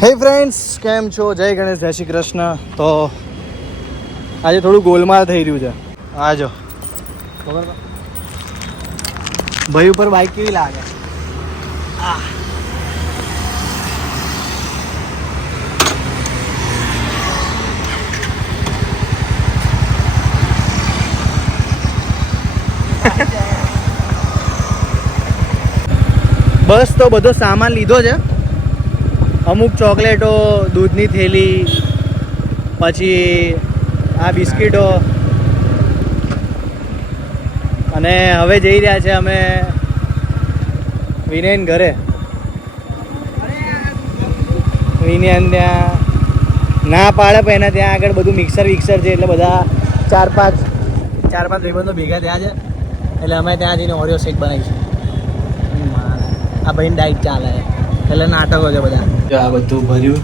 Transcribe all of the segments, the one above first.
હે ફ્રેન્ડ્સ, કેમ છો? જય ગણેશ, જય શ્રી કૃષ્ણ. તો આજે થોડું ગોલમાલ થઈ રહ્યું છે. આજો ખબર ભાઈ ઉપર બાઈક કેવી લાગે? બસ તો બધો સામાન લીધો છે. અમુક ચોકલેટો, દૂધની થેલી, પછી આ બિસ્કીટો, અને હવે જઈ રહ્યા છે અમે વિનયન ઘરે. વિનયન ત્યાં ના પાડે પણ એના ત્યાં આગળ બધું મિક્સર વિક્સર છે, એટલે બધા ચાર પાંચ ભાઈબંધો ભેગા થયા છે, એટલે અમે ત્યાં જઈને ઓરિયો શેક બનાવીશું. આ ભાઈને ડાયટ ચાલે એટલે નાટકો છે બધા. જો આ બધું ભર્યું,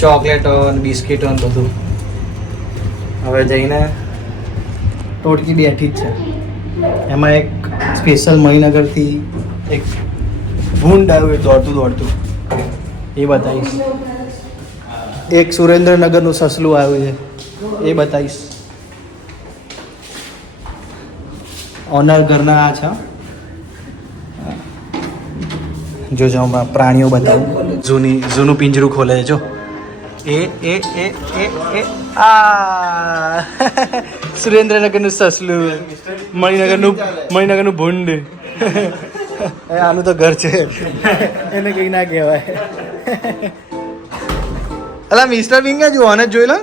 ચોકલેટો અને બિસ્કીટો ને બધું. હવે જઈને ટોળકી બેઠી જ છે. એમાં એક સ્પેશિયલ મહીનગરથી એક ભૂંડ આવ્યું દોડતું એ બતાવીશ. એક સુરેન્દ્રનગરનું સસલું આવ્યું છે એ બતાવીશ. ઓનર ઘરના આ છે. જો હમણાં પ્રાણીઓ બતાવું. જૂનું પિંજરું ખોલે છે. જો એ આ સુરેન્દ્રનગરનું સસલું, મણિનગરનું ભૂંડ. આનું તો ઘર છે, એને કઈ ના કહેવાય. અલા મિસ્ટર બિંગ જો આને જોઈ લો.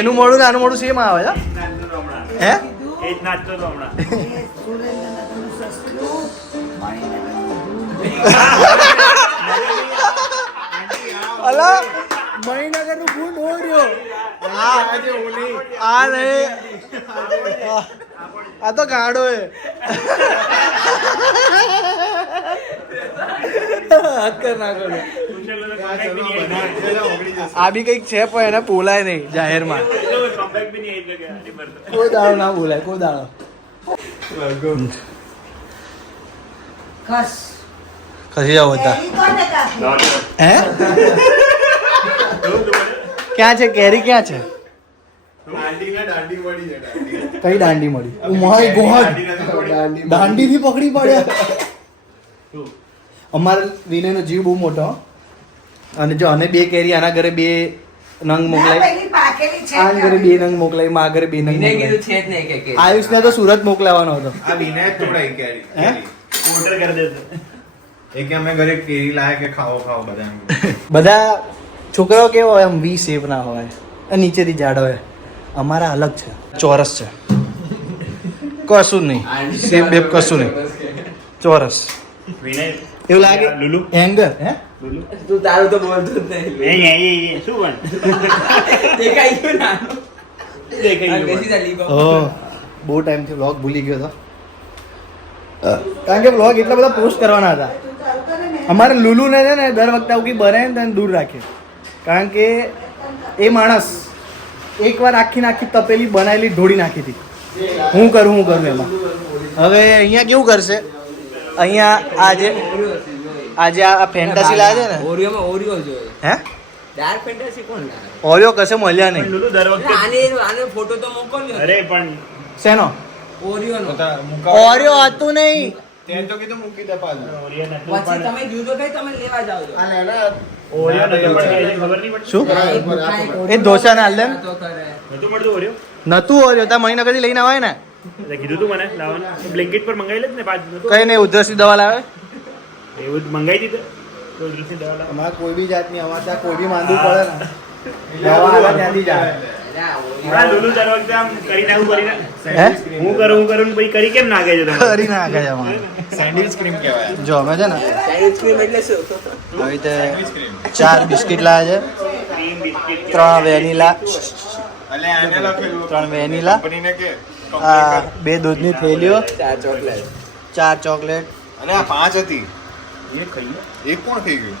એનું મોડું ને આનું મોડું સેમ આવે છે. હે અલા મહીનગર નું ભૂંડ ઓર્યો. આ નહીં, આ તો ગાડો હે. આ બી કઈક છે પણ એને બોલાય નહીં જાહેરમાં. કોઈ દાડો ના બોલાય, કોઈ દાડો. ખસી જાવ હતા. હે ક્યાં છે કેરી? ક્યાં છે? કઈ દાંડી મળી? માય ગોડ, દાંડી થી પકડી પડ્યા. અમારે વિનયનો જીવ બહુ મોટો, અને જો અને બે કેરી આના ઘરે બે નંગ મોકલાય, આ ઘરે બે નંગ મોકલાય, મા ઘરે બે નંગ મોકલાય. આયુષ ને તો સુરત મોકલાવાનો હતો. આ વિનય તોડાઈ કેરી ઓર્ડર કરી દેતો એ કે અમે ઘરે કેરી લાયા કે ખાઓ બધા છોકરાઓ કેવો હોય, આમ વી શેપ ના હોય, નીચેથી જાડ હોય. અમારા અલગ છે, ચોરસ છે. કશું નહીં, શેપ બેપ કશું નહીં, ચોરસ. વિનય એવું લાગે લુલુ હેંગર. હે તું તારું તો બોલતો જ નહીં. શું બન દેખાઈ ગયું ના. બહુ ટાઈમથી વ્લોગ ભૂલી ગયો હતો, કારણ કે વ્લોગ એટલા બધા પોસ્ટ કરવાના હતા. અમારે લુલુને છે ને દર વખતે આવું કંઈ બને ને તેને દૂર રાખીએ, કારણ કે એ માણસ એકવાર આખી તપેલી બનાવેલી ઢોળી નાખી હતી. હું કરું એમાં. હવે અહીંયા કેવું કરશે? અહીંયા આજે આ ફેન્ટાસી લાવે છે ને, ઓરિયોમાં ઓરિયો જોઈએ. હે ડાર્ક ફેન્ટાસી કોણ લાવે? ઓરિયો કશે મળ્યા નહીં. લુલુ દર વખતે આને ફોટો તો મોકલ્યો. અરે પણ શેનો ઓરિયોનો. ઓરિયો હતું નહીં. તે તો કીધું મૂકી દે પાછું પછી તમે જુદો કઈ તમે લેવા જાવ છો. ઓરિયો નતો પણ ખબર નહીં પડતી. શું એ ઢોસા ના હાલ તો કરે. નતું મળતું ઓરિયો. નતું ઓરિયો, ત્યાં મહીનગર થી લઈને આવે ને. કીધું તું મને લાવવાનું, બ્લેન્કેટ પર મંગાવી લે ને પાછું. કઈ નહીં, ઉધરસની દવા લાવે. એવું મંગાવી દીધું તો ઉધરસની દવા લાવ. અમારે કોઈ બી જાતની, અમારે ત્યાં કોઈ બી માંદવું પડે ને, દવા આવે ત્યાંથી જ આવે. હા લુલુ દર વખતે આમ કરી નાખું કરીને હે હું કરું ને પછી કરી કેમ નાખે છે તમે? કરી નાખે છે અમારે. સેન્ડવિચ ક્રીમ કહેવાય. જો અમે છે ને ચાઇનીઝ ક્રીમ એટલે શું? આવી રીતે 4 બિસ્કિટ લાવ્યા છે, ક્રીમ બિસ્કિટ 3 વેનીલા, અલે આને લખેલું 3 વેનીલા, કંપનીને કે 2 દૂધની થેલીઓ, 4 ચોકલેટ. 4 ચોકલેટ. અને આ 5 હતી. એ ખાઈ એક કોણ થઈ ગયું?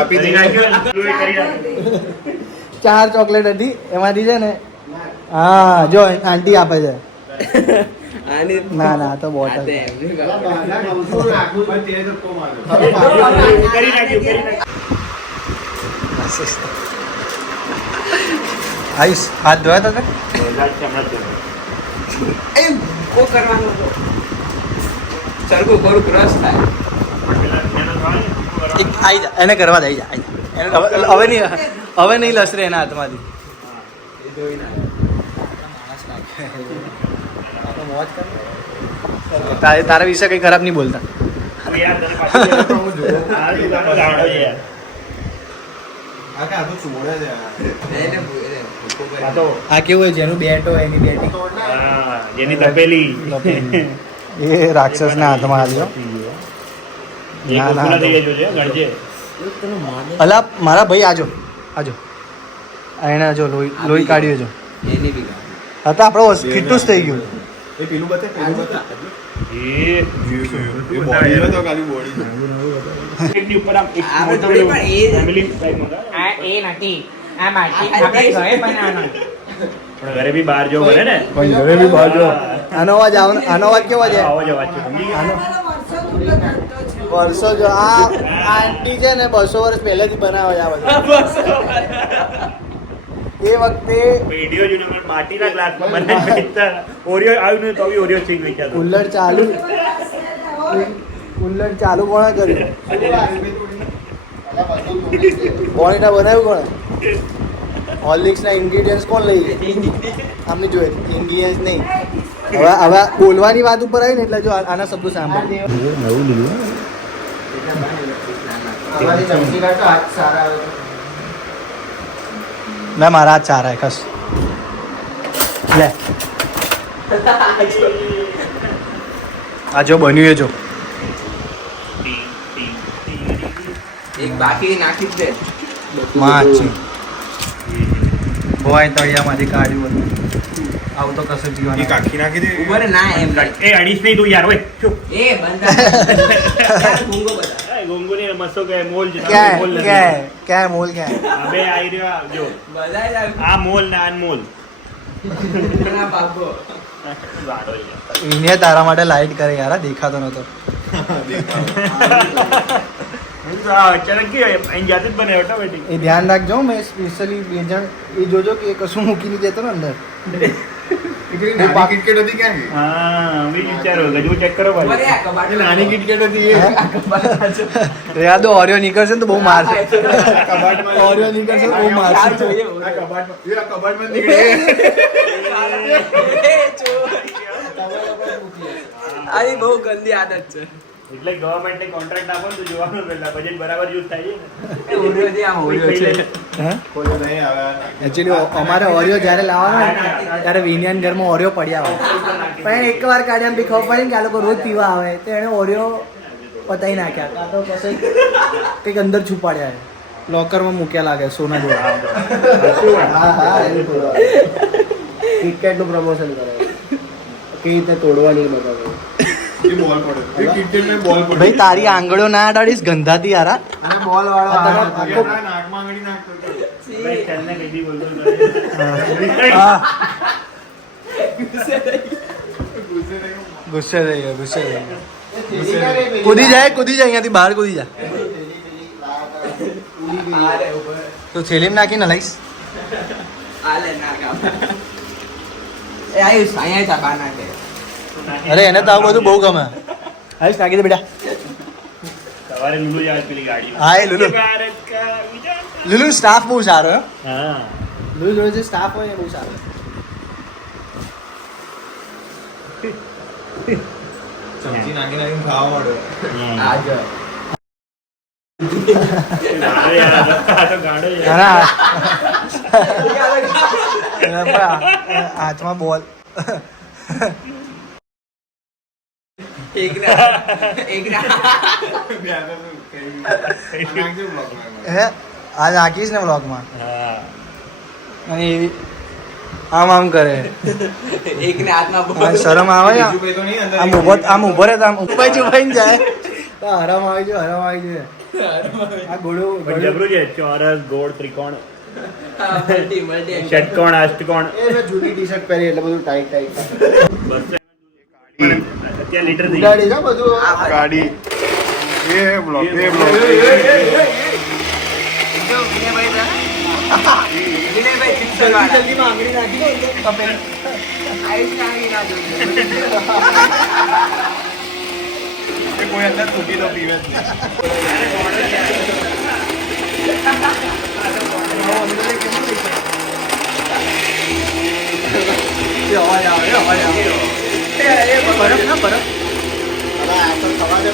આપી દઈ નાખ્યો. 4 ચોકલેટ હતી એમાંથી છે ને. હા જો આંટી આપે છે. આની ના ના તો બોટલ. આ તે એમની કરી નાખ્યું. આયુષ હાથ ધોયા હતા એ કો કરવાનો હતો સરખું કરું ક્રશ થાય આઈ જા એને કરવા દઈ જા હવે નહીં લસરે એના હાથમાંથી એ જોઈ ના તારા વિશે કઈ ખરાબ નહીં બોલતા આ કેવું હોય જેનું બેટ હોય એની બેટિંગ જેની તપેલી એ રાક્ષસ ના હાથમાં આવ્યો અલા મારા ભાઈ આજો એને જો લોહી કાઢ્યો જો એની બી હતા આપણો ફિટુસ થઈ ગયું એ પેલું બતા ઘરે બી બહાર જવું પડે ને ઘરે બી બાજુ આનો અવાજ કેવો છે વર્ષો જો આ આંટી છે ને 200 વર્ષ પહેલેથી બનાવે છે આ બધા એ વખતે વિડિયો જોઈને માટીના ગ્લાસમાં બનાવી વેચતા ઓરિયો આવ્યું ને તો બી ઓરિયો ચીજ વેચાતો કુલ્લર ચાલુ કોણે કર્યું બોનેટા બનાવ્યું કોણે હોર્લિક્સના ઇન્ગ્રીડિયન્ટ્સ કોણ લઈ આમને જોઈએ ઇન્ગ્રીડિયન્ટ્સ નહીં હવે બોલવાની વાત ઉપર આવી ને એટલે જો આના શબ્દો સાંભળ ના મારા હાથ સારા હે ખસ લે આ જો બન્યું એ જો એક બાકી નાખી જ દે માછી હોય તો અહીંયામાંથી કાઢ્યું હતું આવું તો કશું એ જીવન કાકી નાખી દે ઉભો રે ના એમ એ અડીશ નહીં તું યાર ઓય ચૂપ એ બંધા ગુંગો બધા ગોંગુ ને મસ્તો કે મોલ છે क्या મોલ है નથી. क्या है क्या है मोल क्या है અબે આઈ રહ્યો જો બધા આ મોલ ના અનમોલ ના બાપો વાડો યાર. વિનય તારા માટે લાઈટ કરે યાર દેખાતો નતો આ અચાનક કે અહીં જાતે જ બને ઓટોમેટિક એ ધ્યાન રાખજો મેં સ્પેશિયલી બે જણ એ જોજો કે એ કશું મૂકી નહીં દેતો ને અંદર નાની કિટકેટ હતી ક્યાં ગઈ હા અમે વિચારો ગજુ ચેક કરો ઉભો રે ભાઈ આ કબાટ નાની કિટકેટ હતી એ આ કબાટ પાછળ. રેવા દો ઓરિયો નીકળશે ને તો બહુ મારશે કબાટમાં ઓરિયો નીકળશે તો બહુ આ મારશે જોઈએ, આ કબાટમાં એ આ કબાટમાં નીકળે એ ચોર. આની બહુ ગંદી આદત છે એટલે ગવર્મેન્ટ ને કોન્ટ્રાક્ટ આપો ને તો જોવાનું પહેલા બજેટ બરાબર યુઝ થાય છે એ ઓરિયો છે આમ ઓરિયો છે કોઈ નહીં આવે એકચ્યુઅલી અમારે ઓરિયો જ્યારે લાવવાનો હોય ને ત્યારે વિનિયન ઘરમાં ઓરિયો પડ્યા હોય પણ એકવાર કાઢ્યા બી ખબર પડે ને કે આ લોકો રોજ પીવા આવે તો એણે ઓરિયો પતાઈ નાખ્યા કાં તો પછી કંઈક અંદર છુપાડ્યા લોકરમાં મૂક્યા લાગે સોના જેવા હા કિટકેટનું પ્રમોશન કરે કઈ રીતે તોડવાની બતાવે એ બોલ પડે એ કિટકેટ ને બોલ પડે ભાઈ તારી આંગળીઓ ના અડાડીશ ગંધાતી યારા અને બોલ વાળો આખો- નાકમાં આંગળી નાખતો હતો. ભાઈ ચાલને કઈ બી બોલતો હા ગુસ્સે થઈ ગુસ્સે થઈ ગયો કૂદી જાય અહીંયાથી બહાર કૂદી જા તો થેલીમાં નાખીને લઈશ આલે ના કામ એ આયુષ અહીંયા તા બા નાખે અરે એને તો આવું બધું બહુ ગમે આવીશ નાખી દે બેટા સવારે લુલુ જ આવે પેલી ગાડી હા એ લુલુ લુલુ સ્ટાફ બહુ સારો હે. હા લુલુ જોડે જે સ્ટાફ હોય એ બહુ સારો ચમચી નાખી નાખીને ખાવા માંડ્યો આજ ગાડો યાર આ તો ગાડો યાર ના એના પર હાથમાં બોલ એક ના હે આ નાખીશ ને બ્લોગમાં હા અને એવી આમ આમ કરે એક ને હાથમાં બોલ. આ શરમ આવે યાર. બીજું કંઈ તો નહીં અંદર આમ ઉભો રહે તો આમ ઉપાઈ જાય તો હરામ આવી જાય આ ગોળું પણ જબરું છે ચોરસ ગોળ ત્રિકોણ હા, multi ષટકોણ અષ્ટકોણ એ મેં જૂની ટી-શર્ટ પહેરી એટલે બધું ટાઈટ અત્યારે લીટર થઈ ઉડાડી છે બધું ગાડી એ બ્લોક જો વિનયભાઈ વિનયભાઈ ચિપ્સ જલ્દી વાળા જલ્દીમાં આંગળી નાખી દો અંદર કપે. આયુષ નાખી ના જોઈએ એ કોઈ અંદર તૂટી તો પીવે જ નહીં. અવાજ આવે, અવાજ આવે. બરફ ના બરફ